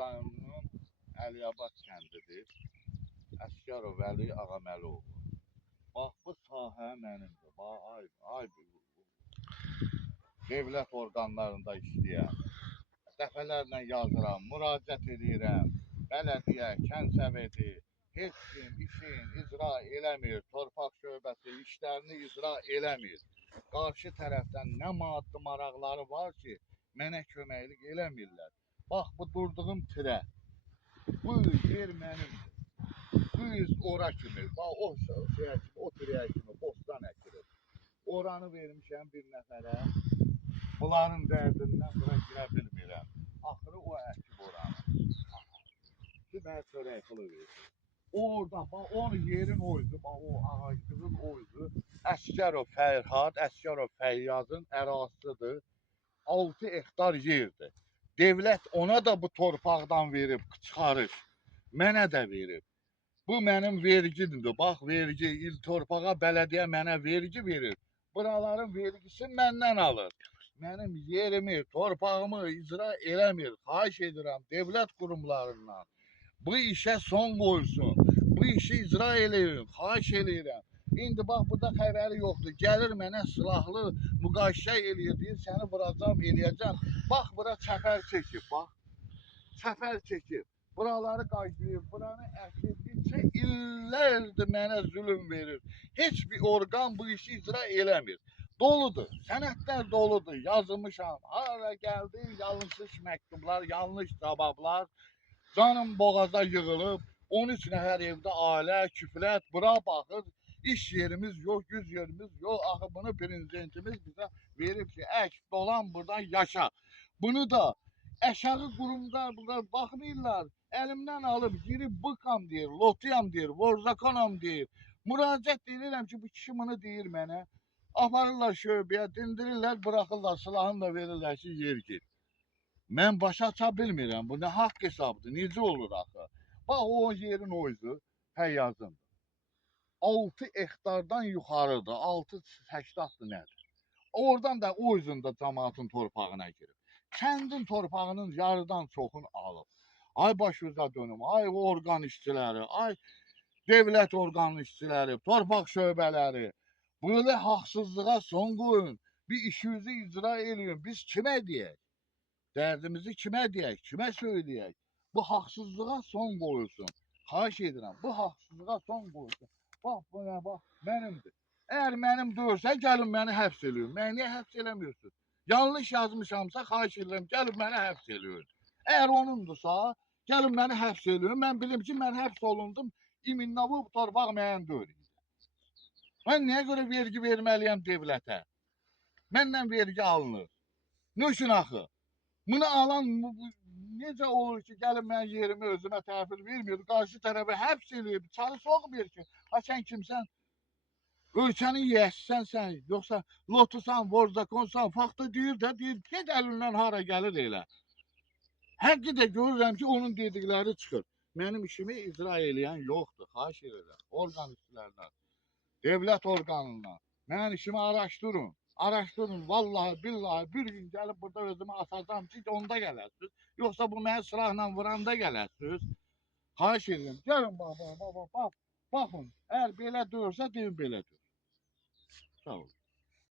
rayonunun Əliyabad kəndidir. Əsgərov Vəli Ağaməloğlu. Bax, bu sahə mənimdir. Bax, ay dövlət orqanlarında işləyən. Dəfələrlə yazıram, müraciət edirəm. Bələdiyyə, kənsəvədi, heç kim işin icra eləmir. Torpaq şöbəsi işlərini icra eləmir. Qarşı tərəfdən nə maddi maraqları var ki, mənə köməklik eləmirlər. Bax, bu durduğum tirə. Bu yer mənimdir. Düz ora kimi, bax, o tirəyə kimi bostan əkilir. Oranı vermişəm bir nəfərə. Bunların dərdindən bura girə bilmirəm. Axırı o əkib oranı. Ki, mən çörək pulu verdim. Orada, bax, onun yerin oydu, bax, o ağaclığın oydu. Əsgərov Fərhad, Əsgərov Fəyyazın ərazisidir. 6 hektar yerdir. Devlət ona da bu torpaqdan verib, çıxarış. Mənə də verib. Bu mənim vergimdir. Bax, vergi, il torpağa bələdiyyə mənə vergi verir. Buraların vergisi məndən alır. Mənim yerimi, torpağımı icra eləmir. Xahiş edirəm devlət qurumlarından. Bu işə son qoysun. Bu işi icra eləyin. Xahiş edirəm. İndi bax, burada xəbəri yoxdur. Gəlir mənə silahlı müqayisə eləyir, deyir, səni vuracam, eləyəcəm. Bax, bura çəpər çəkib, bax. Çəpər çəkib. Buraları qaydıyıb, buranı əkib. Neçə illərdir mənə zülüm verir. Heç bir orqan bu işi icra eləmir. Doludur, sənədlər doludur, yazılmışam. Hara gəldi, yanlış məktublar, yanlış cavablar. Canım boğaza yığılıb, 13 nəfər evdə ailə, küflət, bura baxır. İş yerimiz yox, güz yerimiz yox. Axı bunu prezidentimiz bizə verib ki, ək, dolan buradan yaşa. Bunu da aşağı qurumda baxmırlar. Əlimdən alıb, girib bıqam deyir, lotuyam deyir, vorzakonam deyir. Müraciət edirəm ki, bu kişi bunu deyir mənə. Aparırlar şöbəyə, dindirirlər, bırakırlar, silahını da verirlər ki, yer git. Mən başa aça bilmirəm, bu nə haqq hesabdır, necə olur axı? Bax, o yerin oydu, Həyyazın. 6 hektardan yuxarıdır, 6-80'dır nədir? Oradan da o üzündə cəmaatın torpağına girib. Kəndin torpağının yarıdan çoxunu alıb. Ay başınıza dönüm, ay orqan işçiləri, ay devlət orqan işçiləri, torpaq şöbələri. Böyle haqsızlığa son qoyun, bir işinizi icra eləyin. Biz kimə deyək? Dərdimizi kimə deyək, kimə söyləyək? Bu haqsızlığa son qoyulsun. Xahiş edirəm, bu haqsızlığa son qoyulsun. Bax, bu nə, bax, mənimdir. Əgər mənim deyirsə, gəlin məni həbs eləyin. Məni niyə həbs eləmiyorsunuz? Yanlış yazmışamsa, xahiş edirəm, gəlin məni həbs eləyin. Əgər onundursa, gəlin məni həbs eləyin. Mən bilim ki, mən həbs olundum, iminlə bu torpaq mənim deyil. Mən nəyə görə vergi verməliyəm devlətə? Məndən vergi alınır. Ne üçün axı? Bunu alan necə olur ki, gəlin mən yerimi özümə təhvil vermir, qarşı tərəfə həbs eləyib, çarı soğmur ki, ha sən kimsən? Ölkənin yiyəsisən sən, yoxsa lotusan, vorzakonsan, faktı deyir də, deyir, ged əlindən hara gəlir elə. Həqqi də görürəm ki, onun dedikləri çıxır. Mənim işimi icra eləyən yoxdur, xahiş edirəm, orqan işçilərindən, devlət orqanından. Mənim işimi araşdırın. Araşdırın, vallahi, billahi, bir gün gəlib burada özümü atacağım ki, onda gələsiniz. Yoxsa bu məni silahla vuranda gələsiniz. Xahiş edirəm, gəlin, baxın. Əgər belə deyirsə, deyin belə deyir. Sağ olun.